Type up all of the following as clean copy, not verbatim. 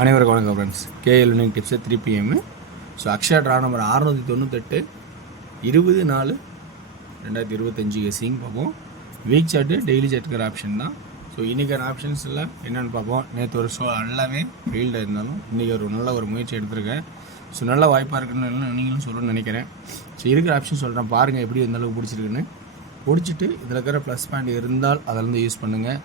அனைவருக்கும் வணக்கம் friends. KL winning tips 3 PM. So Akshaya draw number 698 20/4/2025 சிங் பார்ப்போம். வீக் சார்ட்டு டெய்லி சார்ட்டுக்கிற ஆப்ஷன் தான். ஸோ இன்றைக்கான ஆப்ஷன்ஸில் என்னென்னு பார்ப்போம். நேற்று ஒரு ஷோ எல்லாமே ஃபெயில்டாக இருந்தாலும் இன்றைக்கி நல்ல ஒரு முயற்சி எடுத்திருக்கேன். ஸோ நல்ல வாய்ப்பாக இருக்குன்னு நீங்களும் சொல்லணும்னு நினைக்கிறேன். ஸோ இருக்கிற ஆப்ஷன் சொல்கிறேன், பாருங்கள் எப்படி எந்த அளவுக்கு பிடிச்சிருக்குன்னு. பிடிச்சிட்டு இதில் இருக்கிற ப்ளஸ் பாயிண்ட் இருந்தால் அதிலேருந்து யூஸ் பண்ணுங்கள்.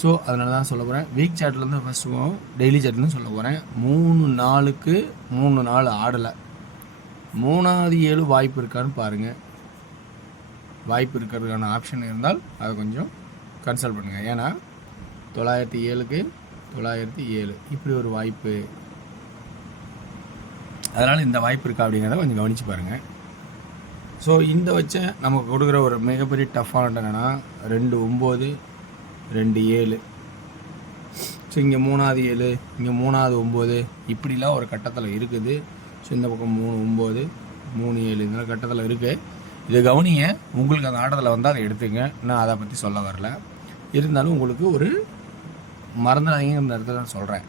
ஸோ அதனால தான் சொல்ல போகிறேன். வீக் சார்ட்லேருந்து ஃபஸ்ட்டு டெய்லி சார்ட்லேருந்து சொல்ல போகிறேன். 3 நாளுக்கு 3 நாள் ஆடலை. 3வது 7 வாய்ப்பு இருக்கான்னு பாருங்கள். வாய்ப்பு இருக்கிறதுக்கான ஆப்ஷன் இருந்தால் அதை கொஞ்சம் கன்சல்ட் பண்ணுங்கள். ஏன்னா 907க்கு 907 இப்படி ஒரு வாய்ப்பு, அதனால் இந்த வாய்ப்பு இருக்கா அப்படிங்கிறத கொஞ்சம் கவனித்து பாருங்கள். ஸோ இந்த வச்ச நமக்கு கொடுக்குற ஒரு மிகப்பெரிய டஃப்பான என்னென்னா 2/9 2/7. ஸோ இங்கே 3வது 7, இங்கே 3வது 9 இப்படிலாம் ஒரு கட்டத்தில் இருக்குது. ஸோ இந்த பக்கம் 3/9 3/7 இந்த கட்டத்தில் இருக்குது. இதை கவனிங்க. உங்களுக்கு அந்த ஆட்டத்தில் வந்தால் அதை எடுத்துங்க. நான் அதை பற்றி சொல்ல வரல. இருந்தாலும் உங்களுக்கு ஒரு மறந்துடாதீங்க இந்த இடத்துல நான் சொல்கிறேன்.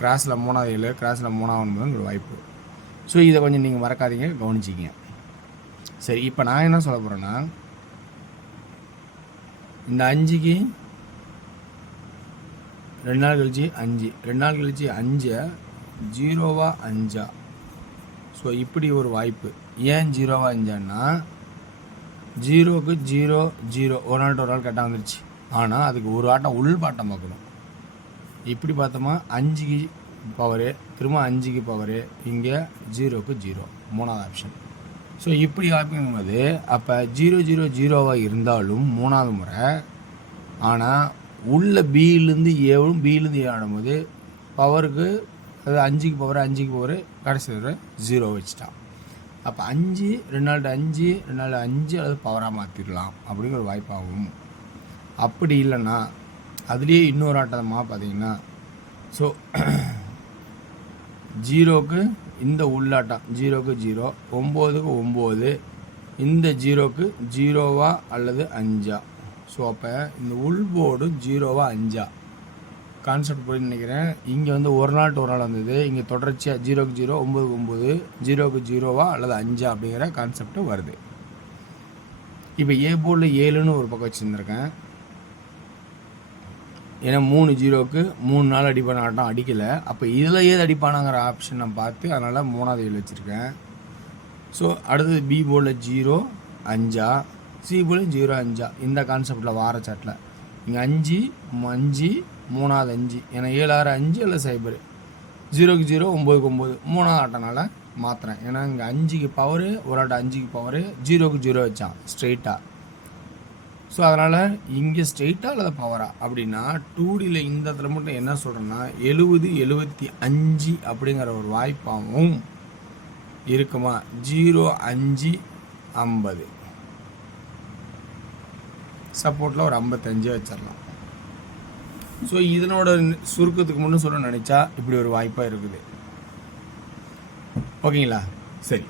கிராஸில் 3வது 7 கிராஸில் 3வது 9 ஒரு வாய்ப்பு. ஸோ இதை கொஞ்சம் நீங்கள் மறக்காதீங்க, கவனிச்சிக்கிங்க. சரி, இப்போ நான் என்ன சொல்ல போகிறேன்னா, இந்த 5க்கு 2 நாள் கழிச்சு 5 2 நாள் கழிச்சு 5 0வா 5. ஸோ இப்படி ஒரு வாய்ப்பு. ஏன் 0வா 5ன்னா 0க்கு 0 0 ஒரு நாள் ஒரு நாள் கரெக்டாக வந்துருச்சு. ஆனால் அதுக்கு ஒரு ஆட்டம் உள்பாட்டம் பார்க்கணும். இப்படி பார்த்தோமா 5க்கு பவரு, திரும்ப 5க்கு பவரு, இங்கே 0க்கு 0 3வது ஆப்ஷன். ஸோ இப்படி வாய்ப்புங்கும்போது அப்போ 0 0 0வாக இருந்தாலும் 3வது முறை. ஆனால் உள்ள பியிலேருந்து ஏவும் பியிலேருந்து ஏ ஆடும்போது பவருக்கு, அது 5க்கு பவர் 5க்கு பவர் கடைசி 0 வச்சுட்டான். அப்போ 5 2 நாள் 5 2 நாள் 5 அல்லது பவராக மாற்றிடலாம் அப்படிங்கிற ஒரு வாய்ப்பாகும். அப்படி இல்லைன்னா அதுலேயே இன்னொரு ஆட்டமாக பார்த்தீங்கன்னா, ஸோ 0க்கு இந்த உள்ளாட்டம் 0க்கு 0 9க்கு 9 இந்த 0க்கு 0வா அல்லது 5. ஸோ அப்போ இந்த உள்போர்டு 0வா 5 கான்செப்ட் போய் நினைக்கிறேன். இங்கே வந்து ஒரு நாள் ஒரு நாள் வந்தது. இங்கே தொடர்ச்சியாக 0க்கு 0 9க்கு 9 0க்கு 0வா அல்லது 5 அப்படிங்கிற கான்செப்ட் வருது. இப்போ ஏ போர்டில் 7ன்னு ஒரு பக்கம் வச்சுருந்துருக்கேன். ஏன்னா 3 0க்கு 3 நாள் அடிப்பான ஆட்டம் அடிக்கலை. அப்போ இதில் ஏது அடிப்பானாங்கிற ஆப்ஷன் நான் பார்த்து அதனால் 3வது 7 வச்சுருக்கேன். ஸோ அடுத்தது பி போர்டில் 0 5 சி போர்டில் 0 5 இந்த கான்செப்டில் வார சாட்டில் இங்கே 5 5 3வது 5 ஏன்னா 7 6 5 இல்லை 0 0க்கு 0 9க்கு 9 3வது ஆட்டனால மாற்றுறேன். ஏன்னா இங்கே 5க்கு பவரு ஒரு ஆட்டம் 5க்கு பவரு 0க்கு 0 வச்சான் ஸ்ட்ரெயிட்டாக. ஸோ அதனால் இங்கே ஸ்ட்ரெயிட்டாக அல்லது பவரா அப்படின்னா 2Dயில் இந்த இடத்துல மட்டும் என்ன சொல்கிறேன்னா 70 75 அப்படிங்கிற ஒரு வாய்ப்பாகவும் இருக்குமா. 0 5 50 சப்போர்ட்டில் ஒரு 55 வச்சிடலாம். ஸோ இதனோட சுருக்கத்துக்கு முன்னே சொல்ல நினச்சா இப்படி ஒரு வாய்ப்பாக இருக்குது. ஓகேங்களா? சரி,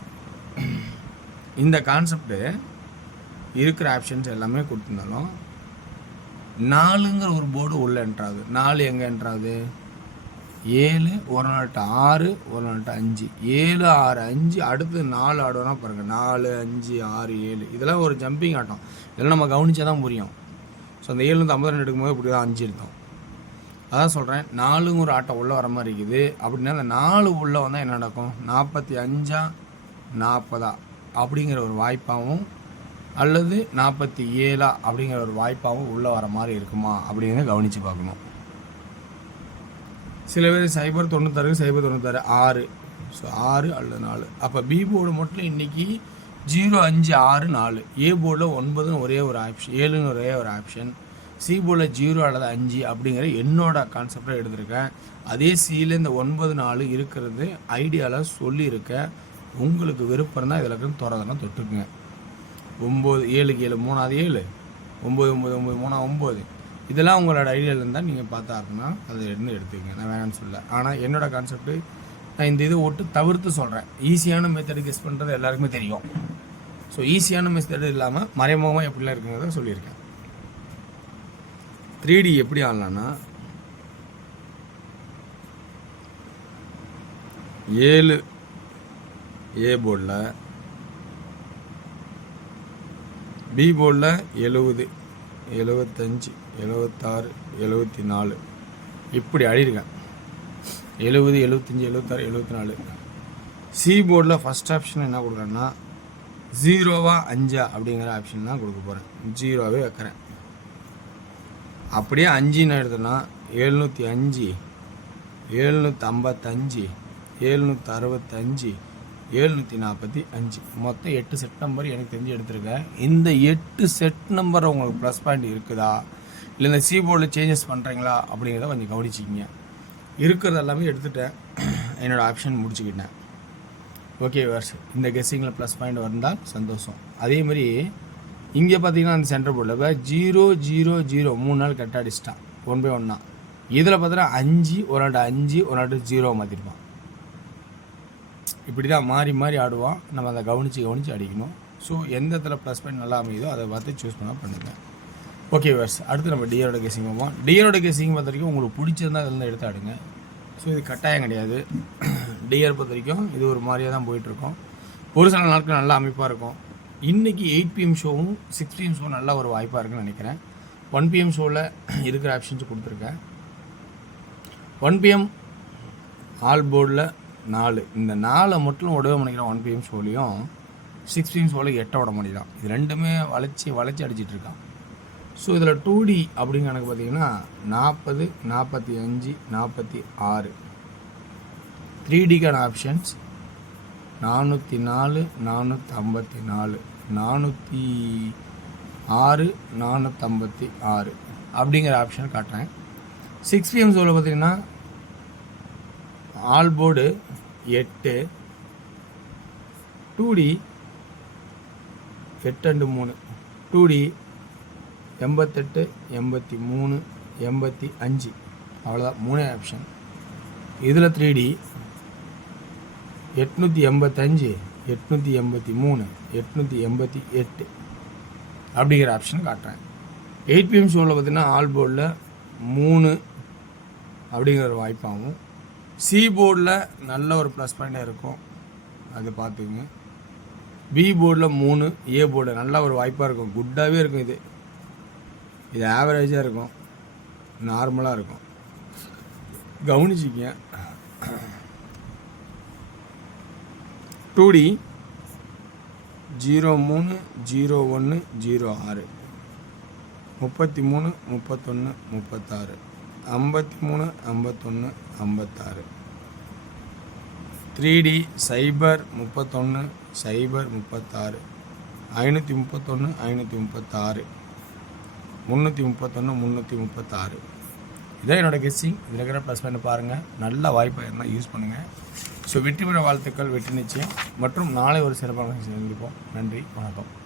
இந்த கான்செப்டு இருக்கிற ஆப்ஷன்ஸ் எல்லாமே கொடுத்துருந்தாலும் 4ங்கிற ஒரு போர்டு உள்ளே என்ட்ராகுது. 4 எங்கே என்ட்ராகுது? 7 ஒரு நாள்கிட்ட 6 ஒரு நாள்கிட்ட 5 7 6 5 அடுத்து 4 ஆடுவோன்னா பாருங்கள் 4 5 6 7 இதெல்லாம் ஒரு ஜம்பிங் ஆட்டம். இதெல்லாம் நம்ம கவனிச்சா தான் புரியும். ஸோ அந்த 7 52 எடுக்கும்போது இப்படி தான் 5 இருக்கும். அதான் சொல்கிறேன், 4ங்க ஒரு ஆட்டம் உள்ளே வர மாதிரி இருக்குது. அப்படின்னா அந்த 4 உள்ளே வந்தால் என்ன நடக்கும்? 45 40 அப்படிங்கிற ஒரு வாய்ப்பாகவும் அல்லது 47 அப்படிங்கிற ஒரு வாய்ப்பாகவும் உள்ளே வர மாதிரி இருக்குமா அப்படிங்கிறத கவனித்து பார்க்கணும். சில பேர் 096 096 6. ஸோ 6 அல்லது 4. அப்போ பி போர்டு மட்டும் இன்றைக்கி 0 5 6 4. ஏ போர்டில் 9ன்னு ஒரே ஒரு ஆப்ஷன், 7ன்னு ஒரே ஒரு ஆப்ஷன். சி போர்டில் 0 அல்லது 5 அப்படிங்கிற என்னோட கான்செப்டை எடுத்திருக்கேன். அதே சியில் இந்த 9 4 இருக்கிறது ஐடியாவில் சொல்லியிருக்கேன். உங்களுக்கு விருப்பம் தான் இதில் இருக்கிற தோறதெல்லாம் தொட்டுக்குங்க. 9 7க்கு 7 3வது 7 9 9 9 3 9 இதெல்லாம் உங்களோட ஐடியாவில் இருந்தால் நீங்கள் பார்த்தாருன்னா அதை இருந்து எடுத்துக்கங்க. நான் வேணான்னு சொல்ல. ஆனால் என்னோடய கான்செப்ட்டு நான் இந்த இதை ஒட்டு தவிர்த்து சொல்கிறேன். ஈஸியான மெத்தடு கெஸ் பண்ணுறது எல்லாருக்குமே தெரியும். ஸோ ஈஸியான மெத்தடு இல்லாமல் மறைமுகமாக எப்படிலாம் இருக்குங்கிறத சொல்லியிருக்கேன். 3D எப்படி ஆடலான்னா 7 ஏ போர்டில், பி போர்டில் 70, 75, 76, 74 இப்படி அடியிருக்கேன். 70, 75, 76, 74. சி போர்டில் ஃபஸ்ட் ஆப்ஷன் என்ன கொடுக்குறேன்னா 0வா 5 அப்படிங்கிற ஆப்ஷன் தான் கொடுக்க போகிறேன். 0வே வைக்கிறேன். அப்படியே 5ன்னு எடுத்தோன்னா 705, 755, 765, 745 மொத்தம் 8 செட் நம்பர் எனக்கு தெரிஞ்சு எடுத்திருக்கேன். இந்த 8 செட் நம்பர் உங்களுக்கு ப்ளஸ் பாயிண்ட் இருக்குதா, இல்லை இந்த சி போர்டில் சேஞ்சஸ் பண்ணுறீங்களா அப்படிங்கிறத கொஞ்சம் கவனிச்சிக்கிங்க. இருக்கிறது எல்லாமே எடுத்துகிட்டேன், என்னோடய ஆப்ஷன் முடிச்சுக்கிட்டேன். ஓகே வர்ஸ், இந்த கெஸ்ஸிங்கில் ப்ளஸ் பாயிண்ட் வந்தால் சந்தோஷம். அதேமாதிரி இங்கே பார்த்தீங்கன்னா அந்த சென்டர் போர்டில் இப்போ 0, 0, 0 3 நாள் கரெக்டாக அடிச்சிட்டான் 1 by 1. இதில் பார்த்தீங்கன்னா 5, ஒரு நாட்டு 5, ஒரு நாட்டு 0 மாற்றிருப்பான். இப்படி தான் மாறி மாறி ஆடுவான். நம்ம அதை கவனித்து அடிக்கணும். ஸோ எந்த இடத்துல ப்ளஸ் பாயிண்ட் நல்லா அமையுதோ அதை பார்த்து சூஸ் பண்ணால் பண்ணுங்கள். ஓகே வர்ஸ், அடுத்து நம்ம டிஆரோட கெஸ்ஸிங் போவோம். டிஆரோட கெஸ்ஸிங் பொறுத்த வரைக்கும் உங்களுக்கு பிடிச்சிருந்தால் அதில் எடுத்து ஆடுங்க. ஸோ இது கட்டாயம் கிடையாது. டிஆர் பொறுத்த வரைக்கும் இது ஒரு மாதிரியாக தான் போயிட்டுருக்கோம். ஒரு சில நாட்கள் நல்லா அமைப்பாக இருக்கும். இன்றைக்கி 8 PM ஷோவும் 6 PM ஷோ நல்ல ஒரு வாய்ப்பாக இருக்குன்னு நினைக்கிறேன். 1 PM ஷோவில் இருக்கிற ஆப்ஷன்ஸ் கொடுத்துருக்கேன். 1 PM ஆல் போர்டில் 4, இந்த 4 மட்டும் உடவே பண்ணிக்கிறேன். 1 PM ஷோலையும் 6 PM ஷோவில் 8 விட பண்ணிக்கலாம். இது ரெண்டுமே வளைச்சி அடிச்சிட்டு இருக்கான். ஸோ இதில் 2D அப்படின்னு கணக்கு பார்த்தீங்கன்னா 40, 45, 46. 3Dக்கான ஆப்ஷன்ஸ் 404, 454, 406, 456 அப்படிங்கிற ஆப்ஷன் காட்டுறேன். 6 PM ஷோவில் பார்த்தீங்கன்னா all board 8, 2D 8 and 3, 2D 88, 83, 85 அவ்வளோதான் 3 ஆப்ஷன். இதில் 3D 885, 883, 888 அப்படிங்கிற ஆப்ஷன் காட்டுறேன். 8 PM ஷோவில் பார்த்தீங்கன்னா ஆல் போர்டில் 3 அப்படிங்கிற ஒரு வாய்ப்பாகும். சி போர்டில் நல்ல ஒரு ப்ளஸ் பாயிண்டாக இருக்கும், அது பார்த்துக்குங்க. பி போர்டில் 3, ஏ போர்டில் நல்ல ஒரு வாய்ப்பாக இருக்கும். குட்டாகவே இருக்கும். இது ஆவரேஜாக இருக்கும், நார்மலாக இருக்கும். கவனிச்சிக்க. 2D 03, 01, 06, 33, 31, 36, 53, 51, 56. 3D 0, 31, 0, 36, 531, 536, 331, 336. இதான் என்னோடய கெஸ்ஸிங். இதில் இருக்கிற ப்ளஸ் பண்ணி பாருங்கள். நல்ல வாய்ப்பாக இருந்தால் யூஸ் பண்ணுங்கள். ஸோ வெற்றி பெற வாழ்த்துக்கள், வெற்றி நிச்சயம். மற்றும் நாளை ஒரு சிறப்பாக சந்திப்போம். நன்றி, வணக்கம்.